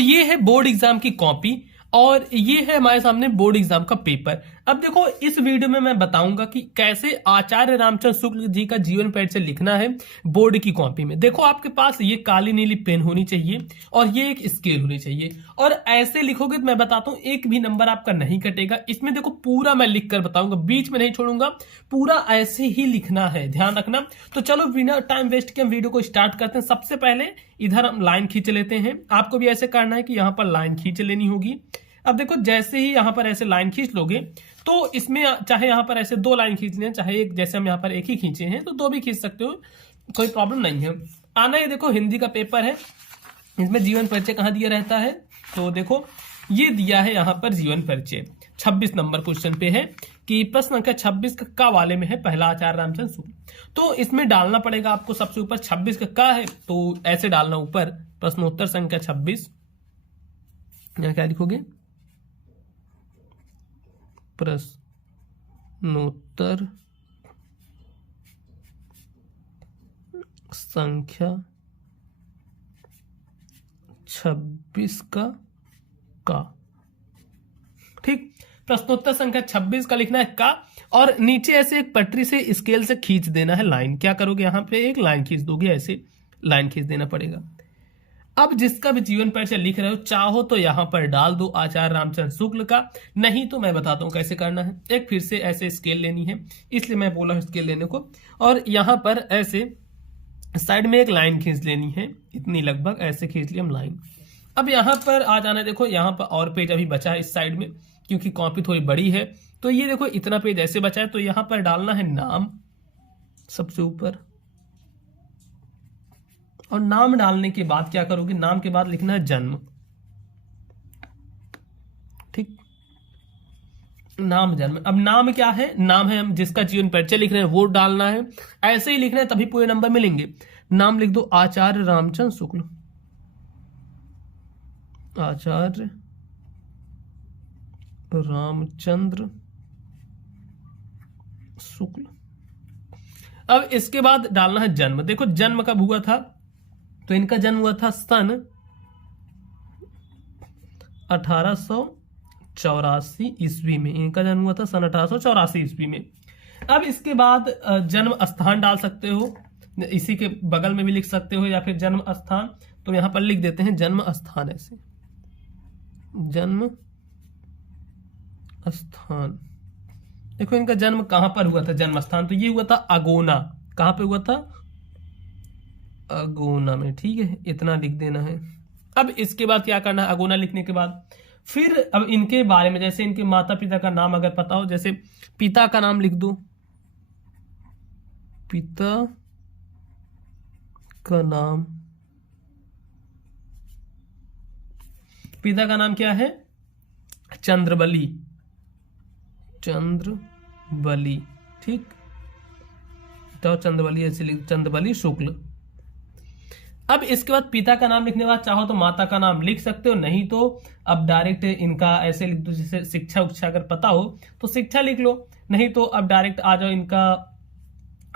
ये है board exam की कॉपी और ये है हमारे सामने बोर्ड एग्जाम का पेपर। अब देखो इस वीडियो में मैं बताऊंगा कि कैसे आचार्य रामचंद्र शुक्ल जी का जीवन परिचय लिखना है बोर्ड की कॉपी में। देखो आपके पास ये काली नीली पेन होनी चाहिए और ये एक स्केल होनी चाहिए और ऐसे लिखोगे तो मैं बताता हूं एक भी नंबर आपका नहीं कटेगा। इसमें देखो पूरा मैं लिख कर बताऊंगा, बीच में नहीं छोड़ूंगा, पूरा ऐसे ही लिखना है, ध्यान रखना। तो चलो बिना टाइम वेस्ट के हम वीडियो को स्टार्ट करते हैं। सबसे पहले इधर हम लाइन खींच लेते हैं। आपको भी ऐसे करना है कि यहां पर लाइन खींच लेनी होगी। अब देखो जैसे ही यहां पर ऐसे लाइन खींच लोगे तो इसमें चाहे यहां पर ऐसे 2 लाइन खींच लें, चाहे एक, जैसे हम यहां पर एक ही खींचे हैं तो 2 भी खींच सकते हो, कोई प्रॉब्लम नहीं है। आना ये देखो हिंदी का पेपर है, इसमें जीवन परिचय कहां दिया रहता है, तो देखो ये दिया है यहां पर जीवन परिचय 26 नंबर क्वेश्चन पे है कि प्रश्न संख्या 26 का वाले में है पहला आचार्य रामचंद्र शुक्ल। तो इसमें डालना पड़ेगा आपको सबसे ऊपर 26 का है तो ऐसे डालना ऊपर प्रश्नोत्तर संख्या 26। यहां क्या लिखोगे, प्रश्नोत्तर संख्या 26 का ठीक, प्रश्नोत्तर संख्या 26 का लिखना है का और नीचे ऐसे एक पटरी से स्केल से खींच देना है लाइन। क्या करोगे, यहां पे एक लाइन खींच दोगे, ऐसे लाइन खींच देना पड़ेगा। अब जिसका भी जीवन परिचय लिख रहे हो चाहो तो यहां पर डाल दो आचार्य रामचंद्र शुक्ल का, नहीं तो मैं बताता हूं कैसे करना है। एक फिर से ऐसे स्केल लेनी है, इसलिए मैं बोला स्केल लेने को, और यहां पर ऐसे साइड में एक लाइन खींच लेनी है, इतनी लगभग ऐसे खींच ली हम लाइन। अब यहां पर आ जाना, देखो यहां पर और पेज अभी बचा है इस साइड में क्योंकि कॉपी थोड़ी बड़ी है, तो ये देखो इतना पेज ऐसे बचा है। तो यहां पर डालना है नाम सबसे ऊपर, और नाम डालने के बाद क्या करोगे, नाम के बाद लिखना है जन्म, ठीक, नाम जन्म। अब नाम क्या है, नाम है हम जिसका जीवन परिचय लिख रहे हैं वो डालना है, ऐसे ही लिखना है तभी पूरे नंबर मिलेंगे। नाम लिख दो आचार्य रामचंद्र शुक्ल, आचार्य रामचंद्र शुक्ल। अब इसके बाद डालना है जन्म। देखो जन्म कब हुआ था, तो इनका जन्म हुआ था सन 1884 ईस्वी में, इनका जन्म हुआ था सन 1884 ईस्वी में। अब इसके बाद जन्म स्थान डाल सकते हो, इसी के बगल में भी लिख सकते हो या फिर जन्म स्थान, तो यहां पर लिख देते हैं जन्म स्थान, ऐसे जन्म स्थान। देखो इनका जन्म कहां पर हुआ था, जन्म स्थान, तो ये हुआ था अगोना। कहां पे हुआ था, अगोना में, ठीक है, इतना लिख देना है। अब इसके बाद क्या करना है, अगोना लिखने के बाद फिर अब इनके बारे में, जैसे इनके माता पिता का नाम अगर पता हो, जैसे पिता का नाम लिख दो, पिता का नाम, पिता का नाम क्या है, चंद्रबली, चंद्रबली, ठीक, तो चंद्रबली ऐसे लिख, चंद्रबली शुक्ल। अब इसके बाद पिता का नाम लिखने के बाद चाहो तो माता का नाम लिख सकते हो, नहीं तो अब डायरेक्ट इनका ऐसे लिख दो, जैसे शिक्षा उच्छा अगर पता हो तो शिक्षा लिख लो, नहीं तो अब डायरेक्ट आ जाओ इनका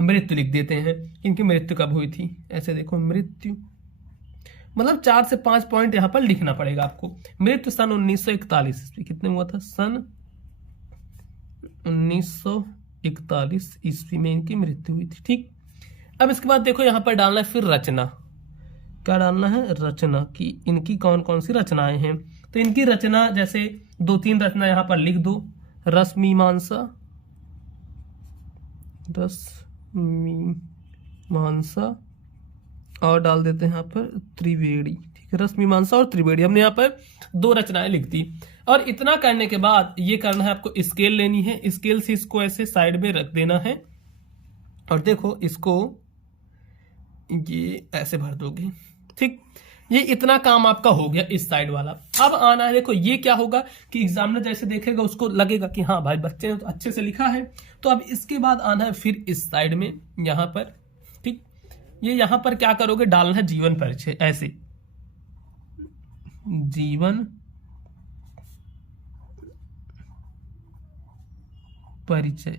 मृत्यु लिख देते हैं, इनकी मृत्यु कब हुई थी, ऐसे देखो मृत्यु, मतलब 4 से 5 पॉइंट यहां पर लिखना पड़ेगा आपको। मृत्यु सन 1941 ईस्वी, कितने हुआ था, सन 1941 ईस्वी में इनकी मृत्यु हुई थी, ठीक। अब इसके बाद देखो यहां पर डालना है फिर रचना, क्या डालना है, रचना, की इनकी कौन कौन सी रचनाएं हैं। तो इनकी रचना जैसे 2-3 रचना यहां पर लिख दो, रसमीमांसा, रसमीमांसा, और डाल देते हैं यहाँ पर त्रिवेणी, ठीक है, रसमीमांसा और त्रिवेणी। हमने यहाँ पर 2 रचनाएं लिख दी। और इतना करने के बाद ये करना है आपको, स्केल लेनी है, स्केल से इसको ऐसे साइड में रख देना है और देखो इसको ये ऐसे भर दोगे, ठीक। ये इतना काम आपका हो गया इस साइड वाला। अब आना है, देखो ये क्या होगा कि एग्जामिनर जैसे देखेगा उसको लगेगा कि हाँ भाई बच्चे ने तो अच्छे से लिखा है। तो अब इसके बाद आना है फिर इस साइड में, यहां पर, ठीक, ये यहां पर क्या करोगे, डालना है जीवन परिचय, ऐसे जीवन परिचय,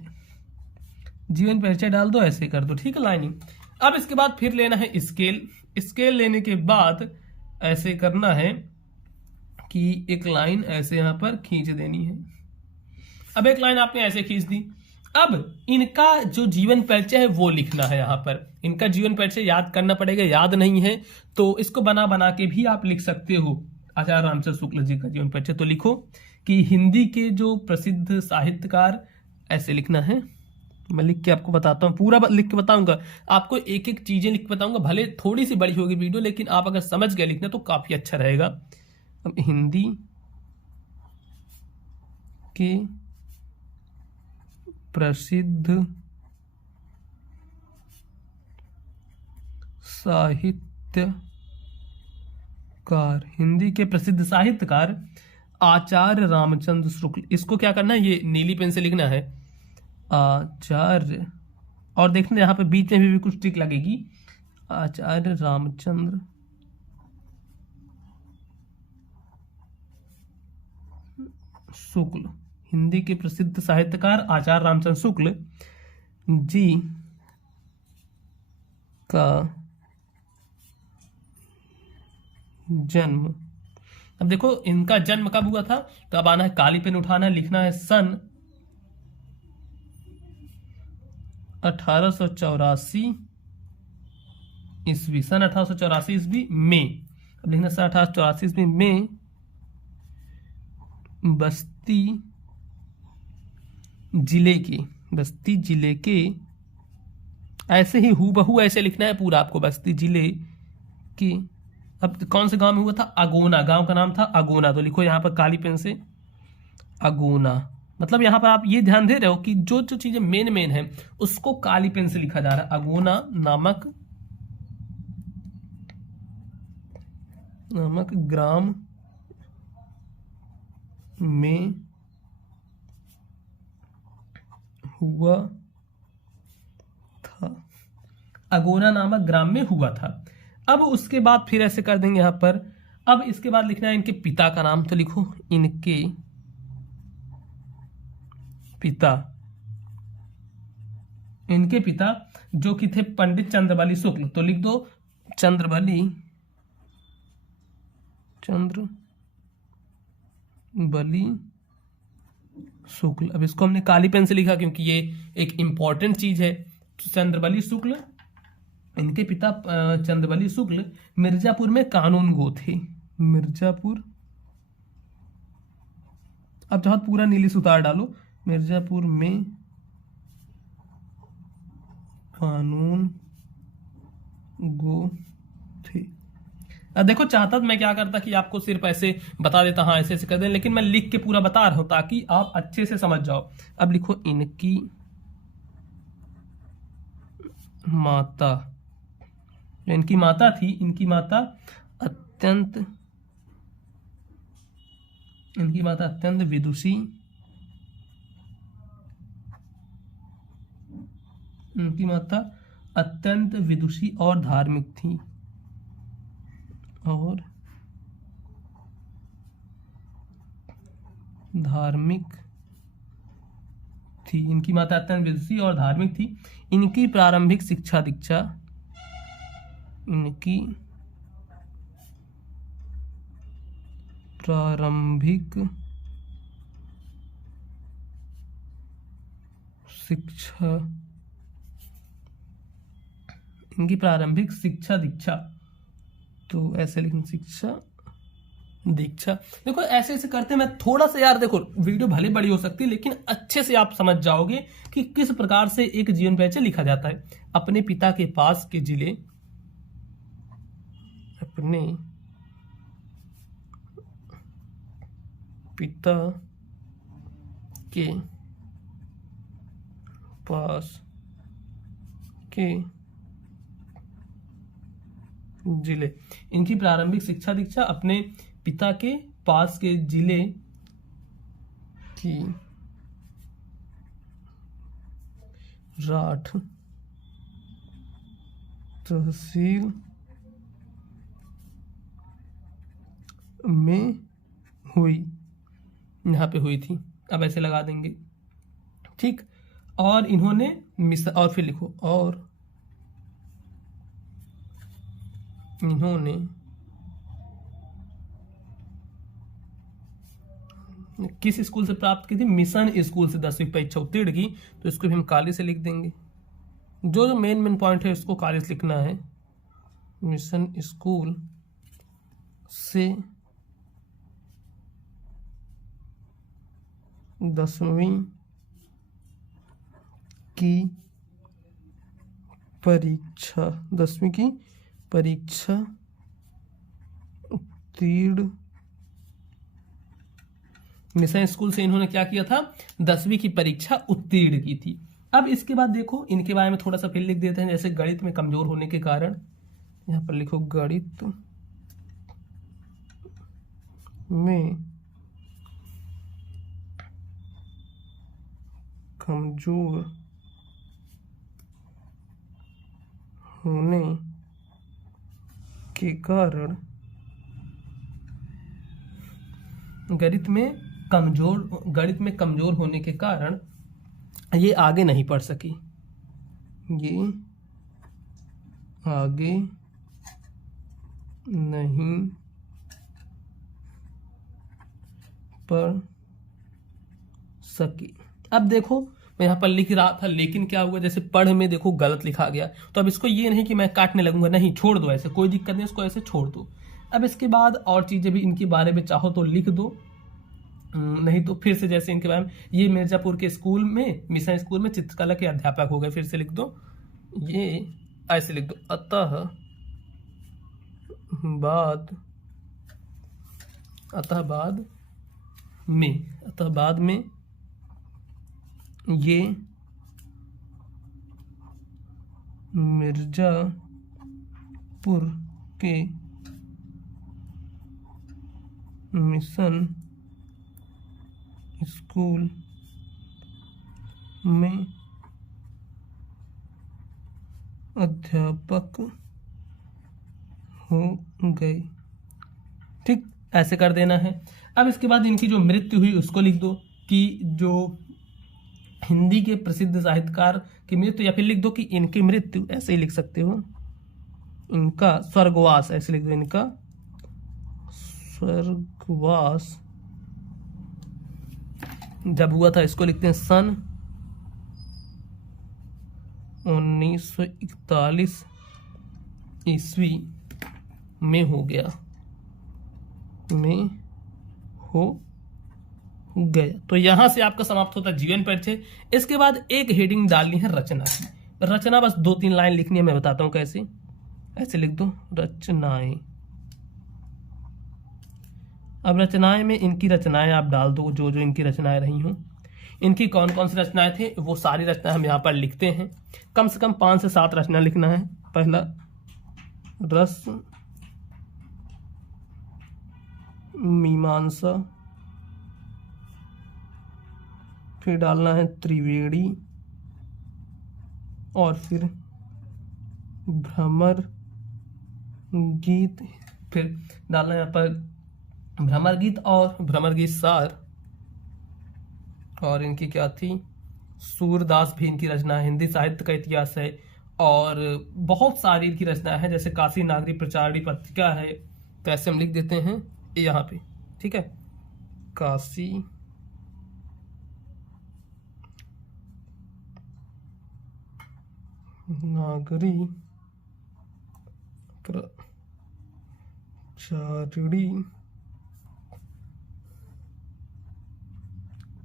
जीवन परिचय डाल दो, ऐसे कर दो, ठीक है, लाइनिंग। अब इसके बाद फिर लेना है स्केल, स्केल लेने के बाद ऐसे करना है, कि एक लाइन ऐसे यहां पर खींच देनी है। अब एक लाइन आपने ऐसे खींच दी। अब इनका जो जीवन परिचय है वो लिखना है। यहां पर इनका जीवन परिचय याद करना पड़ेगा, याद नहीं है तो इसको बना बना के भी आप लिख सकते हो। आचार्य रामचंद्र शुक्ल जी का जीवन परिचय तो लिखो कि हिंदी के जो प्रसिद्ध साहित्यकार, ऐसे लिखना है। मैं लिख के आपको बताता हूँ, पूरा लिख के बताऊंगा आपको, एक एक चीजें लिख के बताऊंगा। भले थोड़ी सी बड़ी होगी वीडियो, लेकिन आप अगर समझ गए लिखना तो काफी अच्छा रहेगा। अब हिंदी के प्रसिद्ध साहित्यकार, हिंदी के प्रसिद्ध साहित्यकार आचार्य रामचंद्र शुक्ल। इसको क्या करना है, ये नीली पेन से लिखना है, आचार्य, और देखना यहाँ पे बीच में भी कुछ टिक लगेगी, आचार्य रामचंद्र शुक्ल, हिंदी के प्रसिद्ध साहित्यकार आचार्य रामचंद्र शुक्ल जी का जन्म। अब देखो इनका जन्म कब हुआ था, तो अब आना है, काली पेन उठाना है, लिखना है सन 1884 ईस्वी, सन 1884 ईस्वी में। अब लिखना सन 1884 ईस्वी में बस्ती जिले के, ऐसे ही हूबहू ऐसे लिखना है पूरा आपको, बस्ती जिले के। अब कौन से गांव में हुआ था, अगोना, गांव का नाम था अगोना, तो लिखो यहां पर काली पेन से अगोना। मतलब यहां पर आप ये ध्यान दे रहे हो कि जो जो चीजें मेन है उसको काली पेन से लिखा जा रहा है। अगोना नामक ग्राम में हुआ था, अगोना नामक ग्राम में हुआ था। अब उसके बाद फिर ऐसे कर देंगे यहां पर। अब इसके बाद लिखना है इनके पिता का नाम, तो लिखो इनके पिता जो कि थे पंडित चंद्रबली शुक्ल, तो लिख दो चंद्रबली शुक्ल। अब इसको हमने काली पेन से लिखा क्योंकि ये एक इंपॉर्टेंट चीज है। चंद्रबली शुक्ल, इनके पिता चंद्रबली शुक्ल मिर्जापुर में कानून गो थे, मिर्जापुर, अब चाहो पूरा नीली से उतार डालो, मिर्जापुर में कानून गो थे। अब देखो चाहता मैं क्या करता कि आपको सिर्फ ऐसे बता देता, हाँ ऐसे ऐसे कर दे, लेकिन मैं लिख के पूरा बता रहा हूं ताकि आप अच्छे से समझ जाओ। अब लिखो इनकी माता, इनकी माता थी, इनकी माता अत्यंत विदुषी, इनकी माता अत्यंत विदुषी और धार्मिक थी, इनकी माता अत्यंत विदुषी और धार्मिक थी। इनकी प्रारंभिक शिक्षा दीक्षा, इनकी प्रारंभिक शिक्षा दीक्षा, तो ऐसे लिखना शिक्षा दीक्षा। देखो ऐसे ऐसे करते मैं थोड़ा सा, यार देखो वीडियो भले बड़ी हो सकती है लेकिन अच्छे से आप समझ जाओगे कि किस प्रकार से एक जीवन परिचय लिखा जाता है। अपने पिता के पास के जिले, अपने पिता के पास के जिले, इनकी प्रारंभिक शिक्षा दीक्षा अपने पिता के पास के जिले की राठ तहसील में हुई, यहां पे हुई थी। अब ऐसे लगा देंगे, ठीक। और इन्होंने और फिर लिखो, और इन्होंने किस स्कूल से प्राप्त की थी? मिशन स्कूल से 10वीं परीक्षा उत्तीर्ण की। तो इसको भी हम काले से लिख देंगे। जो जो मेन पॉइंट है उसको काले से लिखना है। मिशन स्कूल से 10वीं की परीक्षा, 10वीं की परीक्षा उत्तीर्ण। मिशन स्कूल से इन्होंने क्या किया था? 10वीं की परीक्षा उत्तीर्ण की थी। अब इसके बाद देखो इनके बारे में थोड़ा सा फिर लिख देते हैं। जैसे गणित में कमजोर होने के कारण, यहां पर लिखो गणित में कमजोर होने के कारण, गणित में कमजोर होने के कारण ये आगे नहीं पढ़ सकी। ये आगे नहीं पढ़ सकी। अब देखो मैं यहाँ पर लिख रहा था, लेकिन क्या हुआ, जैसे पढ़ में देखो गलत लिखा गया। तो अब इसको ये नहीं कि मैं काटने लगूंगा, नहीं, छोड़ दो, ऐसे कोई दिक्कत नहीं, इसको ऐसे छोड़ दो। अब इसके बाद और चीजें भी इनके बारे में चाहो तो लिख दो, नहीं तो फिर से जैसे इनके बारे में, ये मिर्जापुर के स्कूल में, मिशन स्कूल में चित्रकला के अध्यापक हो गए। फिर से लिख दो, ये ऐसे लिख दो, अतः बाद में ये मिर्जापुर के मिशन स्कूल में अध्यापक हो गए। ठीक, ऐसे कर देना है। अब इसके बाद इनकी जो मृत्यु हुई उसको लिख दो कि जो हिंदी के प्रसिद्ध साहित्यकार की मृत्यु, या फिर लिख दो कि इनकी मृत्यु, ऐसे ही लिख सकते हो, इनका स्वर्गवास, ऐसे लिख दो, इनका स्वर्गवास जब हुआ था, इसको लिखते हैं सन 1941 ईस्वी में हो गया, तो यहां से आपका समाप्त होता है जीवन परिचय। इसके बाद एक हेडिंग डालनी है रचना की। रचना बस 2-3 लाइन लिखनी है, मैं बताता हूं कैसे। ऐसे लिख दो, रचनाएं। अब रचनाएं में इनकी रचनाएं आप डाल दो, जो जो इनकी रचनाएं रही हों। इनकी कौन कौन सी रचनाएं थे वो सारी रचनाएं हम यहाँ पर लिखते हैं। कम से कम 5 से 7 रचना लिखना है। पहला रस मीमांसा, फिर डालना है त्रिवेणी, और फिर भ्रमर गीत, फिर डालना है यहाँ पर भ्रमर गीत और भ्रमर गीत सार, और इनकी क्या थी, सूरदास भी इनकी रचना है, हिंदी साहित्य का इतिहास है, और बहुत सारी इनकी रचना है, जैसे काशी नागरी प्रचारणी पत्रिका है। तो ऐसे हम लिख देते हैं यहाँ पे, ठीक है, काशी नागरी प्रचारणी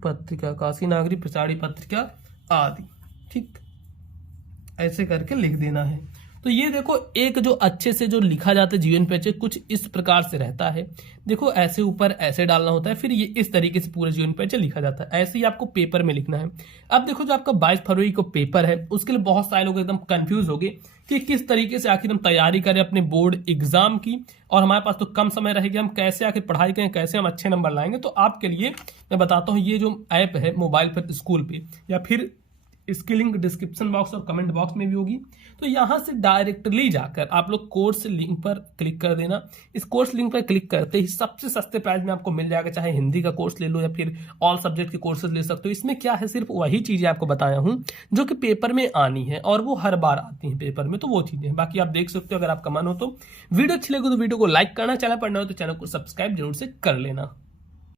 पत्रिका, काशी नागरी प्रचारणी पत्रिका आदि। ठीक, ऐसे करके लिख देना है। तो ये देखो, एक जो अच्छे से जो लिखा जाता है जीवन परिचय कुछ इस प्रकार से रहता है। देखो ऐसे ऊपर ऐसे डालना होता है, फिर ये इस तरीके से पूरा जीवन परिचय लिखा जाता है। ऐसे ही आपको पेपर में लिखना है। अब देखो जो आपका 22 फरवरी को पेपर है, उसके लिए बहुत सारे लोग एकदम कंफ्यूज हो गए कि किस तरीके से आखिर हम तैयारी करें अपने बोर्ड एग्जाम की, और हमारे पास तो कम समय रहेगा, हम कैसे आखिर पढ़ाई करें, कैसे हम अच्छे नंबर लाएंगे। तो आपके लिए मैं बताता हूँ, ये जो ऐप है मोबाइल पर स्कूल पे, या फिर इसकी लिंक डिस्क्रिप्शन बॉक्स और कमेंट बॉक्स में भी होगी। तो यहां से डायरेक्टली जाकर आप लोग कोर्स लिंक पर क्लिक कर देना। इस कोर्स लिंक पर क्लिक करते ही सबसे सस्ते प्राइस में आपको मिल जाएगा, चाहे हिंदी का कोर्स ले लो या फिर ऑल सब्जेक्ट के कोर्सेज ले सकते हो। इसमें क्या है, सिर्फ वही चीजें आपको बताया हूं जो कि पेपर में आनी है, और वो हर बार आती हैं पेपर में, तो वो चीजें बाकी आप देख सकते हो। अगर आपका मन हो तो वीडियो अच्छी लगे तो वीडियो को लाइक करना, चैनल पर नए हो तो चैनल को सब्सक्राइब जरूर से कर लेना।